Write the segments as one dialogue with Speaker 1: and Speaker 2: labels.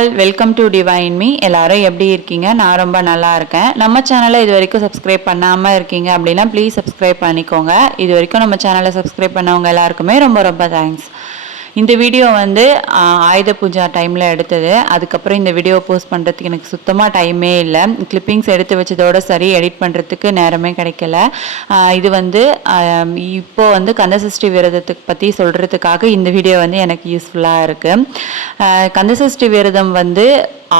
Speaker 1: All welcome to divine me எல்லாரும் எப்படி இருக்கீங்க? நான் ரொம்ப நல்லா இருக்கேன். நம்ம சேனலை இது வரைக்கும் சப்ஸ்கிரைப் பண்ணாமல் இருக்கீங்க அப்படின்னா ப்ளீஸ் சப்ஸ்கிரைப் பண்ணிக்கோங்க. இது வரைக்கும் நம்ம சேனலை சப்ஸ்கிரைப் பண்ணவங்க எல்லாருக்குமே ரொம்ப ரொம்ப தேங்க்ஸ் இந்த வீடியோ வந்து ஆயுத பூஜா டைமில் எடுத்தது. அதுக்கப்புறம் இந்த வீடியோ போஸ்ட் பண்ணுறதுக்கு எனக்கு சுத்தமாக டைமே இல்லை. கிளிப்பிங்ஸ் எடுத்து வச்சதோட சரி எடிட் பண்ணுறதுக்கு நேரமே கிடைக்கல. இது வந்து இப்போ வந்து கந்தசஷ்டி விரதத்துக்கு பற்றி சொல்கிறதுக்காக இந்த வீடியோ வந்து எனக்கு யூஸ்ஃபுல்லாக இருக்குது கந்தசஷ்டி விரதம் வந்து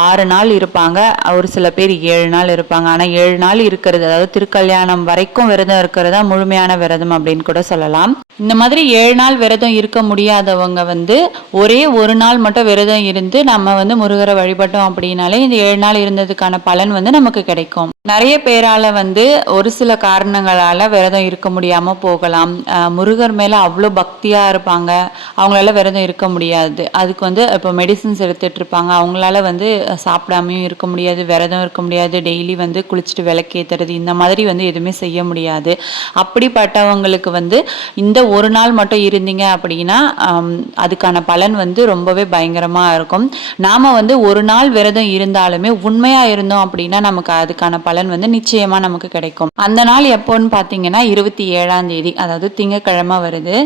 Speaker 1: ஆறு நாள் இருப்பாங்க. ஒரு சில பேர் ஏழு நாள் இருப்பாங்க. ஆனால் ஏழு நாள் இருக்கிறது அதாவது திருக்கல்யாணம் வரைக்கும் விரதம் இருக்கிறதா முழுமையான விரதம் அப்படின்னு கூட சொல்லலாம். இந்த மாதிரி ஏழு நாள் விரதம் இருக்க முடியாதவங்க வந்து ஒரே ஒரு நாள் மட்டும் விரதம் இருந்து நம்ம வந்து முருகரை வழிபட்டோம் அப்படின்னாலே இந்த ஏழு நாள் இருந்ததுக்கான பலன் வந்து நமக்கு கிடைக்கும். நிறைய பேரால வந்து ஒரு சில காரணங்களால விரதம் இருக்க முடியாம போகலாம். முருகர் மேல அவ்வளோ பக்தியா இருப்பாங்க. அவங்களால விரதம் இருக்க முடியாது. அதுக்கு வந்து இப்போ மெடிசின்ஸ் எடுத்துட்டு இருப்பாங்க. அவங்களால வந்து சாப்பிடாமையும் இருக்க முடியாது விரதம் இருக்க முடியாது டெய்லி வந்து குளிச்சுட்டு விளக்கேத்துறது இந்த மாதிரி வந்து எதுவுமே செய்ய முடியாது. அப்படிப்பட்டவங்களுக்கு வந்து இந்த ஒரு நாள் மட்டும் இருந்தீங்க அப்படின்னா அதுக்கான பலன் வந்து ரொம்பவே பயங்கரமாக இருக்கும். நாம் வந்து ஒரு நாள் விரதம் இருந்தாலுமே உண்மையாக இருந்தோம் அப்படின்னா நமக்கு அதுக்கான பலன் வந்து நிச்சயமாக நமக்கு கிடைக்கும். அந்த நாள் எப்போன்னு பார்த்தீங்கன்னா இருபத்தி ஏழாம் தேதி அதாவது திங்கக்கிழமை வருது.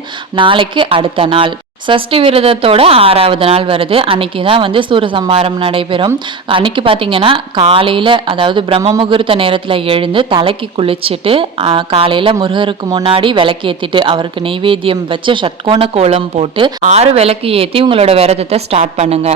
Speaker 1: நாளைக்கு அடுத்த நாள். சஷ்டி விரதத்தோட ஆறாவது நாள் வருது. அன்னைக்கு தான் வந்து சூரசம்ஹாரம் நடைபெறும். அன்னைக்கு பார்த்தீங்கன்னா காலையில் அதாவது பிரம்ம முகூர்த்த நேரத்தில் எழுந்து தலைக்கு குளிச்சுட்டு காலையில் முருகருக்கு முன்னாடி விளக்கு ஏற்றிட்டு அவருக்கு நெய்வேத்தியம் வச்சு ஷட்கோண கோலம் போட்டு ஆறு விளக்கு ஏற்றி உங்களோட விரதத்தை ஸ்டார்ட் பண்ணுங்க.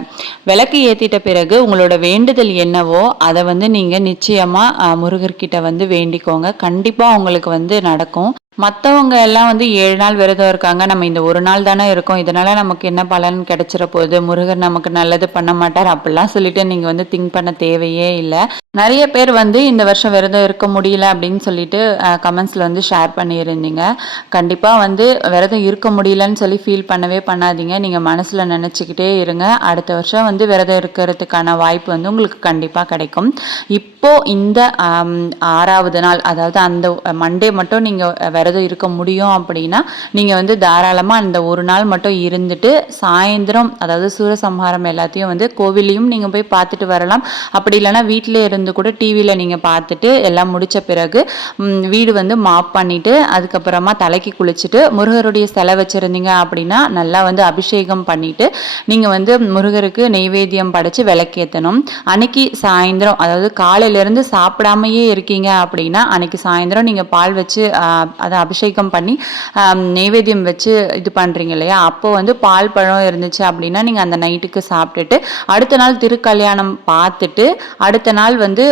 Speaker 1: விளக்கு ஏற்றிட்ட பிறகு உங்களோட வேண்டுதல் என்னவோ அதை வந்து நீங்கள் நிச்சயமாக முருகர்கிட்ட வந்து வேண்டிக்கோங்க. கண்டிப்பாக உங்களுக்கு வந்து நடக்கும். மற்றவங்க எல்லாம் வந்து ஏழு நாள் விரதம் இருக்காங்க. நம்ம இந்த ஒரு நாள் தானே இருக்கோம். இதனால நமக்கு என்ன பலன் கிடைச்சிட போகுது? முருகர் நமக்கு நல்லது பண்ண மாட்டார். அப்படிலாம் சொல்லிட்டு நீங்க வந்து திங்க் பண்ண தேவையே இல்லை. நிறைய பேர் வந்து இந்த வருஷம் விரதம் இருக்க முடியல அப்படின்னு சொல்லிட்டு கமெண்ட்ஸில் வந்து ஷேர் பண்ணியிருந்தீங்க. கண்டிப்பாக வந்து விரதம் இருக்க முடியலன்னு சொல்லி ஃபீல் பண்ணவே பண்ணாதீங்க. நீங்கள் மனசில் நினச்சிக்கிட்டே இருங்க. அடுத்த வருஷம் வந்து விரதம் இருக்கிறதுக்கான வாய்ப்பு வந்து உங்களுக்கு கண்டிப்பாக கிடைக்கும். இப்போது இந்த ஆறாவது நாள் அதாவது அந்த மண்டே மட்டும் நீங்கள் விரதம் இருக்க முடியும் அப்படின்னா நீங்கள் வந்து தாராளமாக அந்த ஒரு நாள் மட்டும் இருந்துட்டு சாயந்தரம் அதாவது சூரசம்ஹாரம் எல்லாத்தையும் வந்து கோவிலையும் நீங்கள் போய் பார்த்துட்டு வரலாம். அப்படி இல்லைன்னா வீட்டிலே இருந்து இருந்து கூட டிவியில் நீங்கள் பார்த்துட்டு எல்லாம் முடித்த பிறகு வீடு வந்து மாப் பண்ணிவிட்டு அதுக்கப்புறமா தலைக்கு குளிச்சுட்டு முருகருடைய சிலை வச்சுருந்தீங்க அப்படின்னா நல்லா வந்து அபிஷேகம் பண்ணிவிட்டு நீங்கள் வந்து முருகருக்கு நெய்வேத்தியம் படைச்சு விளக்கேற்றணும் அன்னைக்கு சாயந்தரம் அதாவது காலையிலேருந்து சாப்பிடாமையே இருக்கீங்க அப்படின்னா அன்னைக்கு சாயந்தரம் நீங்கள் பால் வச்சு அதை அபிஷேகம் பண்ணி நெய்வேத்தியம் வச்சு இது பண்ணுறீங்க இல்லையா? அப்போ வந்து பால் பழம் இருந்துச்சு அப்படின்னா நீங்கள் அந்த நைட்டுக்கு சாப்பிட்டுட்டு அடுத்த நாள் திருக்கல்யாணம் பார்த்துட்டு அடுத்த நாள் வந்து வந்து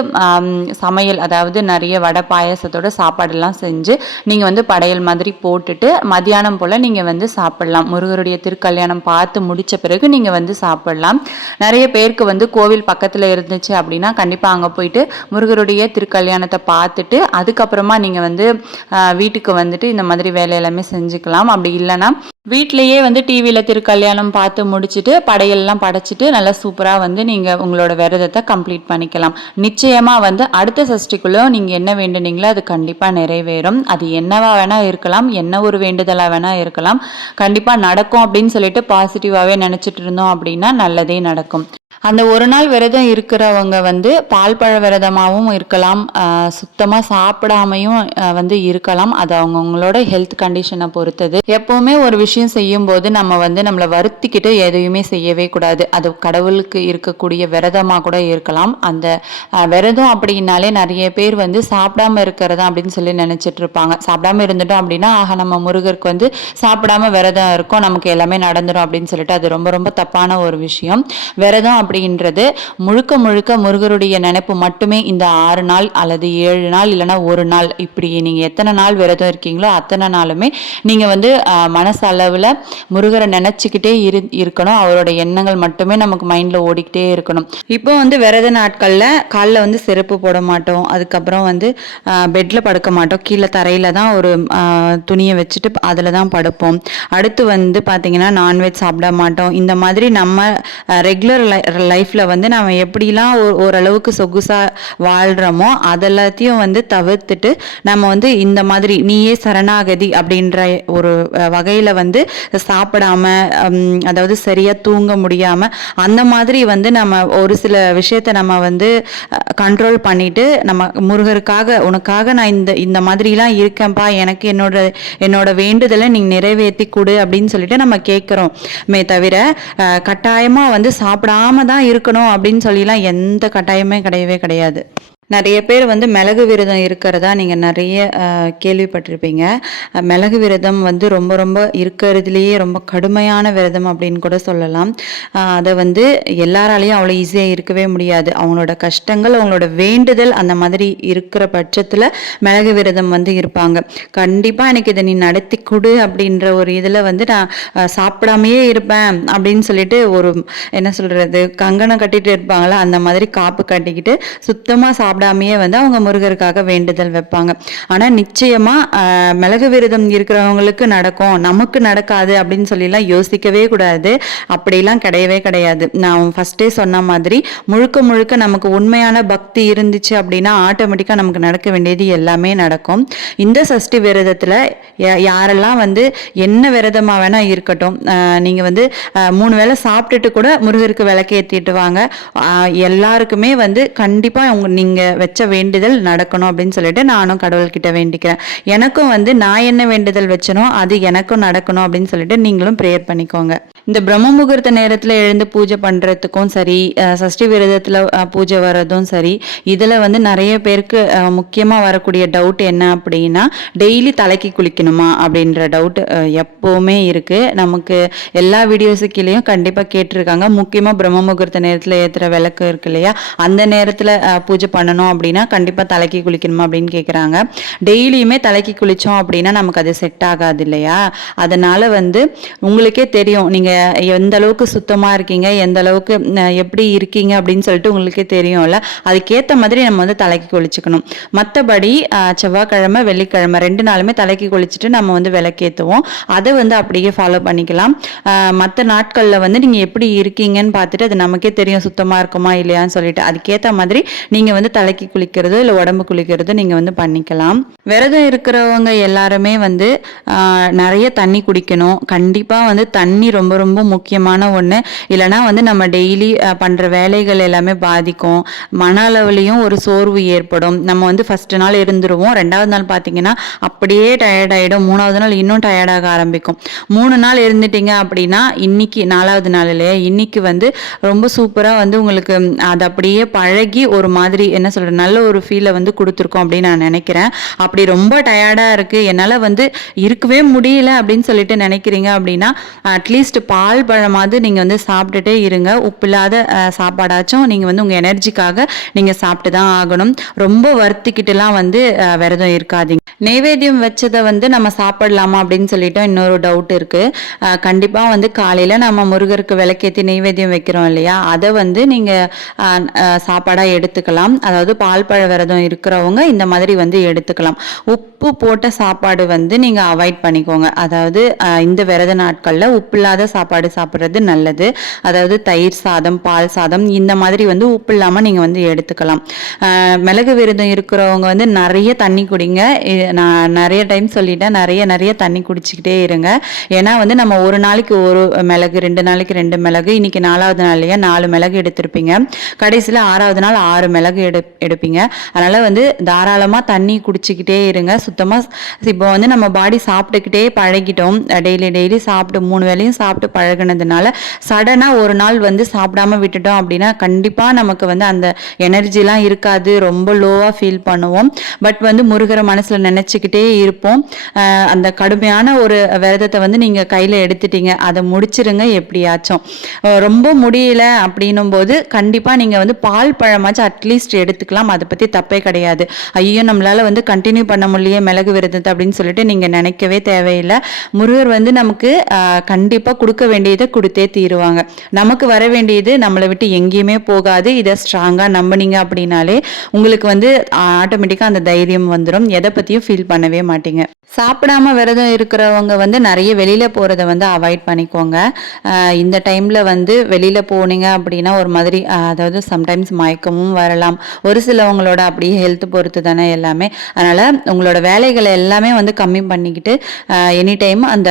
Speaker 1: சமையல் அதாவது நிறைய வடை பாயாசத்தோட சாப்பாடெல்லாம் செஞ்சு நீங்கள் வந்து படையல் மாதிரி போட்டுட்டு மதியானம் போல் நீங்கள் வந்து சாப்பிட்லாம். முருகருடைய திருக்கல்யாணம் பார்த்து முடித்த பிறகு நீங்கள் வந்து சாப்பிட்லாம். நிறைய பேருக்கு வந்து கோவில் பக்கத்தில் இருந்துச்சு அப்படின்னா கண்டிப்பாக அங்கே போயிட்டு முருகருடைய திருக்கல்யாணத்தை பார்த்துட்டு அதுக்கப்புறமா நீங்கள் வந்து வீட்டுக்கு வந்துட்டு இந்த மாதிரி வேலை எல்லாமே செஞ்சுக்கலாம். அப்படி இல்லைன்னா வீட்லேயே வந்து டிவியில் திருக்கல்யாணம் பார்த்து முடிச்சுட்டு படையெல்லாம் படைச்சிட்டு நல்லா சூப்பராக வந்து நீங்கள் உங்களோட விரதத்தை கம்ப்ளீட் பண்ணிக்கலாம். நிச்சயமாக வந்து அடுத்த சஷ்டிக்குள்ளே நீங்கள் என்ன வேண்டுனீங்களோ அது கண்டிப்பாக நிறைவேறும். அது என்னவா வேணால் இருக்கலாம் என்ன ஒரு வேண்டுதலாக வேணால் இருக்கலாம். கண்டிப்பாக நடக்கும் அப்படின்னு சொல்லிட்டு பாசிட்டிவாகவே நினச்சிட்டு இருந்தோம் அப்படின்னா நல்லதே நடக்கும். அந்த ஒரு நாள் விரதம் இருக்கிறவங்க வந்து பால் பழ விரதமாகவும் இருக்கலாம். ஆஹ் சுத்தமா சாப்பிடாமையும் வந்து இருக்கலாம். அது அவங்கவுங்களோட ஹெல்த் கண்டிஷனை பொறுத்தது. எப்போவுமே ஒரு விஷயம் செய்யும் போது நம்ம வந்து நம்மளை வருத்திக்கிட்டு எதையுமே செய்யவே கூடாது. அது கடவுளுக்கு இருக்கக்கூடிய விரதமா கூட இருக்கலாம். அந்த விரதம் அப்படின்னாலே நிறைய பேர் வந்து சாப்பிடாம இருக்கிறதா அப்படின்னு சொல்லி நினைச்சிட்டு இருப்பாங்க. சாப்பிடாம இருந்துட்டோம் அப்படின்னா ஆக நம்ம முருகருக்கு வந்து சாப்பிடாம விரதம் இருக்கும். நமக்கு எல்லாமே நடந்துடும் அப்படின்னு சொல்லிட்டு அது ரொம்ப ரொம்ப தப்பான ஒரு விஷயம். விரதம் அப்படின்றது முழுக்க முழுக்க முருகருடைய நினைப்பு மட்டுமே இந்த ஆறு நாள் அல்லது ஏழு நாள் இல்லைன்னா ஒரு நாள். இப்படி நீங்க எத்தனை நாள் விரதம் இருக்கீங்களோ அத்தனை நாளுமே நீங்க வந்து மனசளவில் முருகரை நினைச்சுக்கிட்டே இரு இருக்கணும். அவரோட எண்ணங்கள் மட்டுமே நமக்கு மைண்ட்ல ஓடிக்கிட்டே இருக்கணும். இப்போ வந்து விரத நாட்களில் காலில் வந்து செருப்பு போட மாட்டோம். அதுக்கப்புறம் வந்து பெட்ல படுக்க மாட்டோம். கீழே தரையில தான் ஒரு துணியை வச்சுட்டு அதில் தான் படுப்போம். அடுத்து வந்து பார்த்தீங்கன்னா நான்வெஜ் சாப்பிட மாட்டோம். இந்த மாதிரி நம்ம ரெகுலர் லைஃப்பில் வந்து நம்ம எப்படிலாம் ஓ ஓரளவுக்கு சொகுசாக வாழ்கிறோமோ அதெல்லாத்தையும் வந்து தவிர்த்துட்டு நம்ம வந்து இந்த மாதிரி நீயே சரணாகதி அப்படின்ற ஒரு வகையில் வந்து சாப்பிடாம அதாவது சரியாக தூங்க முடியாமல் அந்த மாதிரி வந்து நம்ம ஒரு சில விஷயத்த நம்ம வந்து கண்ட்ரோல் பண்ணிட்டு நம்ம முருகருக்காக உனக்காக நான் இந்த இந்த மாதிரிலாம் இருக்கேன்ப்பா எனக்கு என்னோட என்னோட வேண்டுதலை நீ நிறைவேற்றி கொடு அப்படின்னு சொல்லிட்டு நம்ம கேட்குறோம். மே தவிர கட்டாயமாக வந்து சாப்பிடாம தான் இருக்கணும் அப்படின்னு சொல்லிலாம் எந்த கட்டாயமே கிடையவே கிடையாது. நிறைய பேர் வந்து மிளகு விரதம் இருக்கிறதா நீங்கள் நிறைய கேள்விப்பட்டிருப்பீங்க. மிளகு விரதம் வந்து ரொம்ப ரொம்ப இருக்கிறதுலேயே ரொம்ப கடுமையான விரதம் அப்படின்னு கூட சொல்லலாம். அதை வந்து எல்லாராலையும் அவ்வளோ ஈஸியாக இருக்கவே முடியாது. அவங்களோட கஷ்டங்கள் அவங்களோட வேண்டுதல் அந்த மாதிரி இருக்கிற பட்சத்தில் மிளகு விரதம் வந்து இருப்பாங்க. கண்டிப்பாக எனக்கு இதை நீ நடத்தி கொடு அப்படின்ற ஒரு இதில் வந்து நான் சாப்பிடாமையே இருப்பேன் அப்படின்னு சொல்லிட்டு ஒரு என்ன சொல்கிறது கங்கணம் கட்டிட்டு இருப்பாங்களா அந்த மாதிரி காப்பு கட்டிக்கிட்டு சுத்தமாக சாப்பிடாமையே வந்து அவங்க முருகருக்காக வேண்டுதல் வைப்பாங்க. ஆனால் நிச்சயமாக மிளகு விரதம் இருக்கிறவங்களுக்கு நடக்கும். நமக்கு நடக்காது அப்படின்னு சொல்லிலாம் யோசிக்கவே கூடாது. அப்படிலாம் கிடையவே கிடையாது. நான் ஃபஸ்ட்டே சொன்ன மாதிரி முழுக்க முழுக்க நமக்கு உண்மையான பக்தி இருந்துச்சு அப்படின்னா ஆட்டோமேட்டிக்காக நமக்கு நடக்க வேண்டியது எல்லாமே நடக்கும். இந்த சஷ்டி விரதத்தில் யாரெல்லாம் வந்து என்ன விரதமாக வேணால் இருக்கட்டும் நீங்கள் வந்து மூணு வேளை சாப்பிட்டுட்டு கூட முருகருக்கு விளக்கேற்றிட்டு வாங்க. எல்லாருக்குமே வந்து கண்டிப்பாக உங்க நீங்கள் வச்ச வேண்டுதல் நடக்கணும் அப்படின்னு சொல்லிட்டு நானும் கடவுள்கிட்ட வேண்டிக்கிறேன். எனக்கும் வந்து நான் என்ன வேண்டுதல் வச்சனோ அது எனக்கும் நடக்கணும் அப்படின்னு சொல்லிட்டு நீங்களும் ப்ரேயர் பண்ணிக்கோங்க. இந்த பிரம்ம முகூர்த்த நேரத்தில் எழுந்து பூஜை பண்ணுறதுக்கும் சரி சஷ்டி விரதத்தில் பூஜை வர்றதும் சரி இதில் வந்து நிறைய பேருக்கு முக்கியமாக வரக்கூடிய டவுட் என்ன அப்படின்னா டெய்லி தலைக்கு குளிக்கணுமா அப்படின்ற டவுட் எப்போவுமே இருக்குது நமக்கு எல்லா வீடியோஸுக்கிலையும் கண்டிப்பாக கேட்டிருக்காங்க. முக்கியமாக பிரம்ம முகூர்த்த நேரத்தில் ஏற்றுற விளக்கு இருக்கு இல்லையா? அந்த நேரத்தில் பூஜை பண்ணணும் அப்படின்னா கண்டிப்பாக தலைக்கு குளிக்கணுமா அப்படின்னு கேட்குறாங்க டெய்லியுமே தலைக்கு குளித்தோம் அப்படின்னா நமக்கு அது செட் ஆகாது இல்லையா? அதனால் வந்து உங்களுக்கே தெரியும். நீங்கள் எந்த அளவுக்கு சுத்தமாக இருக்கீங்க எந்த அளவுக்கு எப்படி இருக்கீங்க அப்படின்னு சொல்லிட்டு உங்களுக்கே தெரியும்ல. அதுக்கேற்ற மாதிரி நம்ம வந்து தலைக்கு குளிச்சுக்கணும். மற்றபடி செவ்வாய்க்கிழமை வெள்ளிக்கிழமை ரெண்டு நாளுமே தலைக்கு குளிச்சுட்டு நம்ம வந்து விளக்கேற்றுவோம் அதை வந்து அப்படியே ஃபாலோ பண்ணிக்கலாம். மற்ற நாட்களில் வந்து நீங்கள் எப்படி இருக்கீங்கன்னு பார்த்துட்டு அது நமக்கே தெரியும் சுத்தமாக இருக்குமா இல்லையான்னு சொல்லிட்டு. அதுக்கேற்ற மாதிரி நீங்கள் வந்து தலைக்கு குளிக்கிறதோ இல்லை உடம்பு குளிக்கிறதோ நீங்கள் வந்து பண்ணிக்கலாம். விரதம் இருக்கிறவங்க எல்லாருமே வந்து நிறைய தண்ணி குடிக்கணும். கண்டிப்பாக வந்து தண்ணி ரொம்ப ரொம்ப முக்கியமான ஒன்று இல்லைனா வந்து நம்ம டெய்லி பண்ணுற வேலைகள் எல்லாமே பாதிக்கும். மன அளவுலேயும் ஒரு சோர்வு ஏற்படும். நம்ம வந்து ஃபஸ்ட்டு நாள் இருந்துருவோம். ரெண்டாவது நாள் பார்த்தீங்கன்னா அப்படியே டயர்ட் ஆகிடும் மூணாவது நாள் இன்னும் டயர்டாக ஆரம்பிக்கும். மூணு நாள் இருந்துட்டீங்க அப்படின்னா இன்னைக்கு நாலாவது நாள் இல்லையா? இன்னைக்கு வந்து ரொம்ப சூப்பராக வந்து உங்களுக்கு அது அப்படியே பழகி ஒரு மாதிரி என்ன சொல்கிறது நல்ல ஒரு ஃபீலை வந்து கொடுத்துருக்கோம் அப்படின்னு நான் நினைக்கிறேன். அப்படி ரொம்ப டயர்டாக இருக்குது என்னால் வந்து இருக்கவே முடியல அப்படின்னு சொல்லிட்டு நினைக்கிறீங்க அப்படின்னா அட்லீஸ்ட் பால் பழமாவது நீங்கள் வந்து சாப்பிட்டுட்டே இருங்க. உப்பில்லாத இல்லாத சாப்பாடாச்சும் நீங்கள் வந்து உங்கள் எனர்ஜிக்காக நீங்கள் சாப்பிட்டு தான் ஆகணும். ரொம்ப வருத்திக்கிட்டுலாம் வந்து விரதம் இருக்காதீங்க. நைவேத்தியம் வச்சதை வந்து நம்ம சாப்பிடலாமா அப்படின்னு சொல்லிட்டு இன்னொரு டவுட் இருக்குது கண்டிப்பாக வந்து காலையில் நம்ம முருகருக்கு விளக்கேற்றி நைவேத்தியம் வைக்கிறோம் இல்லையா? அதை வந்து நீங்கள் சாப்பாடாக எடுத்துக்கலாம். அதாவது பால் பழ விரதம் இருக்கிறவங்க இந்த மாதிரி வந்து எடுத்துக்கலாம். உப்பு போட்ட சாப்பாடு வந்து நீங்கள் அவாய்ட் பண்ணிக்கோங்க. அதாவது இந்த விரத நாட்களில் உப்பு இல்லாத சாப்பாடு சாப்பிட்றது நல்லது. அதாவது தயிர் சாதம் பால் சாதம் இந்த மாதிரி வந்து உப்பு இல்லாமல் நீங்கள் வந்து எடுத்துக்கலாம். மிளகு விரதம் இருக்கிறவங்க வந்து நிறைய தண்ணி குடிங்க. நான் நிறைய டைம் சொல்லிட்டேன். நிறைய நிறைய தண்ணி குடிச்சிக்கிட்டே இருங்க. ஏன்னா வந்து நம்ம ஒரு நாளைக்கு ஒரு மிளகு ரெண்டு நாளைக்கு ரெண்டு மிளகு இன்னைக்கு நாலாவது நாள்லயே நாலு மிளகு எடுத்திருப்பீங்க. கடைசியில் ஆறாவது நாள் ஆறு மிளகு எடு எடுப்பீங்க. அதனால வந்து தாராளமாக தண்ணி குடிச்சிக்கிட்டே இருங்க. சுத்தமாக இப்போ வந்து நம்ம பாடி சாப்பிட்டுக்கிட்டே பழகிட்டோம். டெய்லி டெய்லி சாப்பிட்டு மூணு வேளையும் சாப்பிட்டு பழகுனதுனால சடனாக ஒரு நாள் வந்து சாப்பிடாம விட்டுட்டோம் அப்படின்னா கண்டிப்பாக நமக்கு வந்து அந்த எனர்ஜிலாம் இருக்காது. ரொம்ப லோவாக ஃபீல் பண்ணுவோம். பட் வந்து முருகரை மனசில் நினச்சிக்கிட்டே இருப்போம். அந்த கடுமையான ஒரு விரதத்தை வந்து நீங்கள் கையில் எடுத்துட்டீங்க. அதை முடிச்சிருங்க எப்படியாச்சும். ரொம்ப முடியல அப்படின்னும் போது கண்டிப்பாக நீங்கள் வந்து பால் பழமாச்சும் அட்லீஸ்ட் எடுத்து எடுத்துக்கலாம். அதை பற்றி தப்பே கிடையாது. ஐயோ நம்மளால் வந்து கண்டினியூ பண்ண முடியல மிளகு விரதத்தை அப்படின்னு சொல்லிட்டு நீங்கள் நினைக்கவே தேவையில்லை. முருகர் வந்து நமக்கு கண்டிப்பாக கொடுக்க வேண்டியதை கொடுத்தே தீருவாங்க. நமக்கு வர வேண்டியது நம்மளை விட்டு எங்கேயுமே போகாது. இதை ஸ்ட்ராங்காக நம்பினீங்க அப்படின்னாலே உங்களுக்கு வந்து ஆட்டோமேட்டிக்காக அந்த தைரியம் வந்துடும் எதை பற்றியும் ஃபீல் பண்ணவே மாட்டீங்க. சாப்பிடாம விரதம் இருக்கிறவங்க வந்து நிறைய வெளியில் போகிறத வந்து அவாய்ட் பண்ணிக்கோங்க. இந்த டைமில் வந்து வெளியில் போனீங்க அப்படின்னா ஒரு மாதிரி அதாவது சம்டைம்ஸ் மயக்கமும் வரலாம். ஒரு சிலவங்களோட அப்படியே ஹெல்த் பொறுத்து தானே எல்லாமே. அதனால் உங்களோட வேலைகளை எல்லாமே வந்து கம்மி பண்ணிக்கிட்டு எனி டைம் அந்த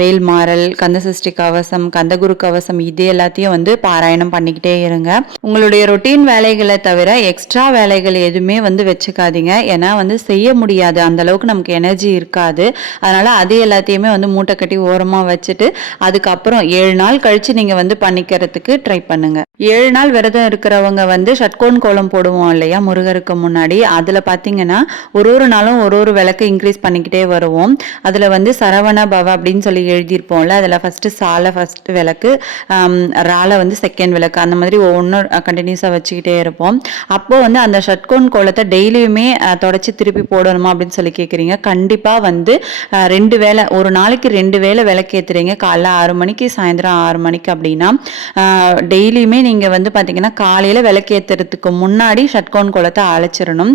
Speaker 1: வேல் மாறல் கந்தசஷ்டி கவசம் கந்தகுரு கவசம் இது எல்லாத்தையும் வந்து பாராயணம் பண்ணிக்கிட்டே இருங்க. உங்களுடைய ரொட்டீன் வேலைகளை தவிர எக்ஸ்ட்ரா வேலைகள் எதுவுமே வந்து வச்சுக்காதீங்க. ஏன்னா வந்து செய்ய முடியாது. அந்த அளவுக்கு நமக்கு எனர்ஜி இருக்கா இருக்காது. அதனால அது எல்லாத்தையுமே வந்து மூட்டை கட்டி ஓரமாக வச்சுட்டு அதுக்கப்புறம் ஏழு நாள் கழிச்சு நீங்கள் வந்து பண்ணிக்கிறதுக்கு ட்ரை பண்ணுங்க. ஏழு நாள் விரதம் இருக்கிறவங்க வந்து ஷட்கோன் கோலம் போடுவோம் இல்லையா முருகருக்கு முன்னாடி. அதில் பார்த்தீங்கன்னா ஒரு ஒரு நாளும் ஒரு ஒரு விளக்கு இன்க்ரீஸ் பண்ணிக்கிட்டே வருவோம். அதில் வந்து சரவண பவ அப்படின்னு சொல்லி எழுதியிருப்போம்ல அதில் ஃபஸ்ட்டு சாலை ஃபஸ்ட் விளக்கு ராலை வந்து செகண்ட் விளக்கு அந்த மாதிரி ஒவ்வொன்றும் கண்டினியூஸாக வச்சுக்கிட்டே இருப்போம். அப்போ வந்து அந்த ஷட்கோன் கோலத்தை டெய்லியுமே தொடச்சி திருப்பி போடணுமா அப்படின்னு சொல்லி கேட்குறீங்க கண்டிப்பாக வந்து ரெண்டு வேளை ஒரு நாளைக்கு ரெண்டு வேளை விளக்கேற்றுறீங்க காலைல ஆறு மணிக்கு சாயந்தரம் ஆறு மணிக்கு அப்படின்னா டெய்லியுமே நீங்கள் வந்து பார்த்தீங்கன்னா காலையில் விளக்கேற்றுறதுக்கு முன்னாடி ஷட்கோன் கோலத்தை அழைச்சிடணும்.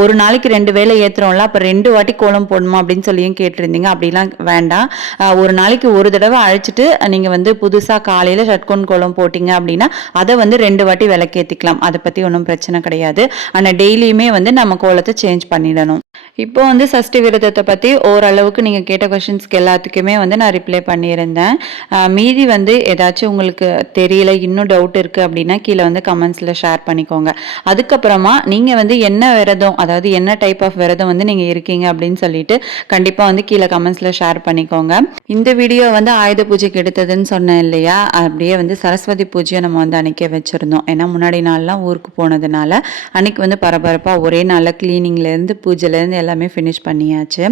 Speaker 1: ஒரு நாளைக்கு ரெண்டு வேளை ஏற்றுறோம்ல அப்போ ரெண்டு வாட்டி கோலம் போடணுமா அப்படின்னு சொல்லியும் கேட்டிருந்தீங்க. அப்படிலாம் வேண்டாம். ஒரு நாளைக்கு ஒரு தடவை அழைச்சிட்டு நீங்கள் வந்து புதுசாக காலையில் ஷட்கோன் கோலம் போட்டிங்க அப்படின்னா அதை வந்து ரெண்டு வாட்டி விளக்கேற்றிக்கலாம் அதை பற்றி ஒன்றும் பிரச்சனை கிடையாது. ஆனால் டெய்லியுமே வந்து நம்ம கோலத்தை சேஞ்ச் பண்ணிடணும். இப்போ வந்து சஷ்டி விரதத்தை பற்றி ஓரளவுக்கு நீங்கள் கேட்ட கொஷின்ஸ்க்கு எல்லாத்துக்குமே வந்து நான் ரிப்ளை பண்ணியிருந்தேன். மீதி வந்து ஏதாச்சும் உங்களுக்கு தெரியல இன்னும் டவுட் இருக்குது அப்படின்னா கீழே வந்து கமெண்ட்ஸில் ஷேர் பண்ணிக்கோங்க. அதுக்கப்புறமா நீங்கள் வந்து என்ன விரதம் அதாவது என்ன டைப் ஆஃப் விரதம் வந்து நீங்கள் இருக்கீங்க அப்படின்னு சொல்லிட்டு கண்டிப்பாக வந்து கீழே கமெண்ட்ஸில் ஷேர் பண்ணிக்கோங்க. இந்த வீடியோ வந்து ஆயுத பூஜைக்கு எடுத்ததுன்னு சொன்னேன் இல்லையா? அப்படியே வந்து சரஸ்வதி பூஜையை நம்ம வந்து அன்னைக்கே வச்சுருந்தோம். ஏன்னா முன்னாடி நாள்லாம் ஊருக்கு போனதுனால அன்னைக்கு வந்து பரபரப்பாக ஒரே நாளில் க்ளீனிங்லேருந்து பூஜையிலேருந்து எல்லாமே ஃபினிஷ் பண்ணியாச்சு.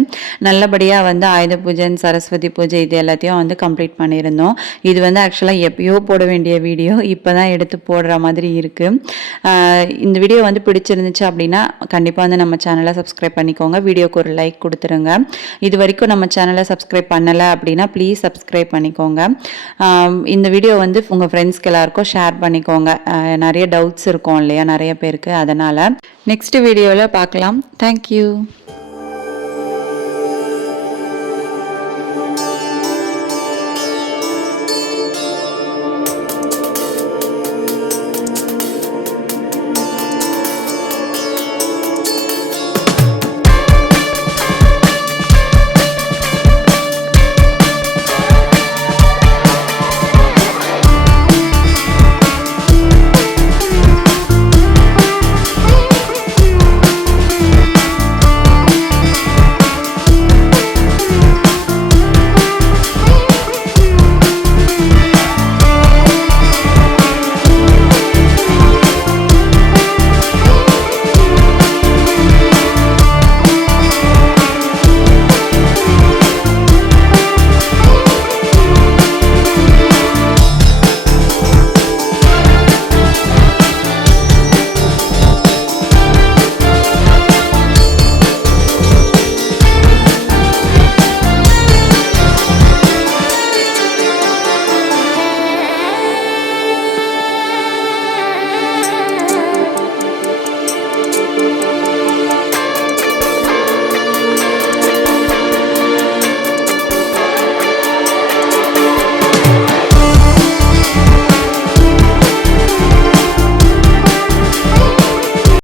Speaker 1: நல்லபடியாக வந்து ஆயுத பூஜை சரஸ்வதி பூஜை இது எல்லாத்தையும் வந்து கம்ப்ளீட் பண்ணியிருந்தோம். இது வந்து ஆக்சுவலாக எப்பயோ போட வேண்டிய வீடியோ இப்போ தான் எடுத்து போடுற மாதிரி இருக்குது இந்த வீடியோ வந்து பிடிச்சிருந்துச்சு அப்படின்னா கண்டிப்பாக வந்து நம்ம சேனலை சப்ஸ்கிரைப் பண்ணிக்கோங்க. வீடியோக்கு ஒரு லைக் கொடுத்துருங்க. இது வரைக்கும் நம்ம சேனலை சப்ஸ்கிரைப் பண்ணலை அப்படின்னா ப்ளீஸ் சப்ஸ்கிரைப் பண்ணிக்கோங்க. இந்த வீடியோ வந்து உங்கள் ஃப்ரெண்ட்ஸ்க்கு எல்லாருக்கும் ஷேர் பண்ணிக்கோங்க. நிறைய டவுட்ஸ் இருக்கும் இல்லையா? நிறைய பேருக்கு. அதனால் நெக்ஸ்ட் வீடியோவில் பார்க்கலாம். தேங்க்யூ